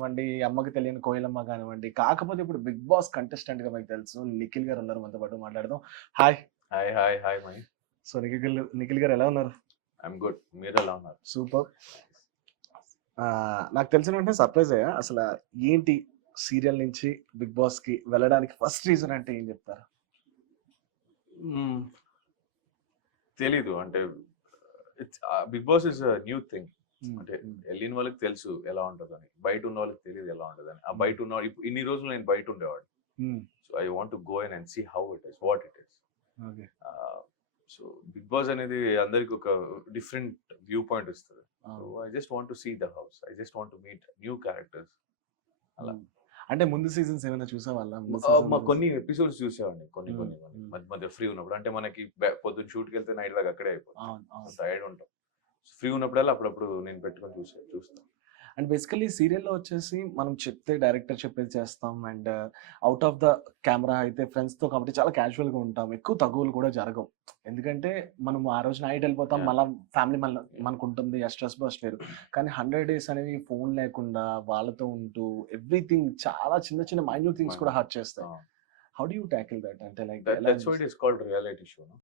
కానివ్వండి, అమ్మకి తెలియని కోయిలమ్మ కానివ్వండి. కాకపోతే ఇప్పుడు 'బిగ్ బాస్' కంటెస్టెంట్‌గా మీకు తెలుసు నిఖిల్ గారు ఉన్నారు మనతో పాటు మాట్లాడదాం. హాయ్. హాయ్ హాయ్ హాయ్ మణి. సో నిఖిల్ గారు ఎలా ఉన్నారు? I'm good. మీరు ఎలా ఉన్నారు? సూపర్. నాకు తెలిసిన వెంటనే సర్ప్రైజ్ అయ్యా. ఏంటి సీరియల్ నుంచి 'బిగ్ బాస్‌కి' వెళ్ళడానికి ఫస్ట్ రీజన్ అంటే ఏం చెప్తారు? మ్మ్. తెలీదు అంటే Bigg Boss is new thing. అంటే వెళ్ళిన వాళ్ళకి తెలుసు ఎలా ఉంటుందని, బయట ఉన్న వాళ్ళకి తెలియదు ఎలా ఉంటుందని. ఆ బయట ఉన్న ఇన్ని రోజులు నేను బయట ఉండేవాడు. So I want to go in and see how it is, what it is. Okay. So Bigg Boss అనేది అందరికి ఒక డిఫరెంట్ వ్యూ పాయింట్ ఇస్తుంది. So I just want to see the house, I just want to meet new characters. అలా అంటే ముందు seasons ఏమైనా చూసావాళ్ళా? కొన్ని episodes చూసేవాడిని, కొన్ని మధ్య మధ్య ఫ్రీ ఉన్నప్పుడు. అంటే మనకి పొద్దున్న షూట్కి వెళ్తే నైట్ దాకా అక్కడే అయిపోతుంది, టైర్డ్ ఉంటాం. ఫ్రీ ఉన్నప్పుడల్లా అప్పుడప్పుడు నేను పెట్టుకొని చూస్తాను. అండ్ బేసికల్లీ సీరియల్‌లో వచ్చేసి మనం చెప్తే డైరెక్టర్ చెప్పేది చేస్తాం. And out of the camera అయితే ఫ్రెండ్స్‌తో కాబట్టి చాలా క్యాజువల్‌గా ఉంటాం. ఎక్కువ తగువులు కూడా జరగవు. ఎందుకంటే మనం ఆ రోజు నైట్ వెళ్ళిపోతాం. మళ్ళా ఫ్యామిలీ మనకుంటుంది. ఆ స్ట్రెస్ బస్ట్ వేరు. కానీ 100 డేస్ అనేవి ఫోన్ లేకుండా వాళ్ళతో ఉంటూ ఎవ్రీథింగ్ చాలా చిన్న చిన్న మైన్యూట్ థింగ్స్ కూడా హర్ట్ చేస్తాయి. How do you tackle that? అంటే like that's why it is called reality show.